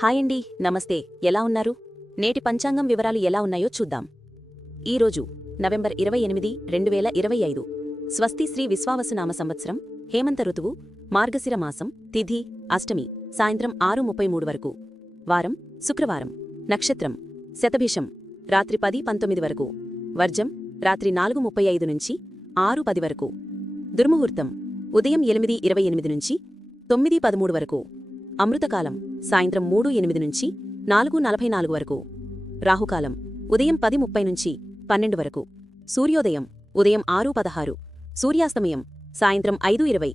Hi అండి, నమస్తే. ఎలా ఉన్నారు? నేటి పంచాంగం వివరాలు ఎలా ఉన్నాయో చూద్దాం. ఈరోజు నవంబర్ 28, 2025. స్వస్తి శ్రీ విశ్వావసునామ సంవత్సరం, హేమంత ఋతువు, మార్గశిర మాసం, తిథి అష్టమి, సాయంత్రం 6:33 వరకు. వారం శుక్రవారం. నక్షత్రం శతభిషం, రాత్రి 10:19 వరకు. వర్జం రాత్రి 4:35 నుంచి 6:10 వరకు. దుర్ముహూర్తం ఉదయం 8:28 నుంచి 9:13 వరకు. అమృతకాలం సాయంత్రం 3:08 నుంచి 4:44 వరకు. రాహుకాలం ఉదయం 10:30 నుంచి 12 వరకు. సూర్యోదయం ఉదయం 6:16. సూర్యాస్తమయం సాయంత్రం 5:20.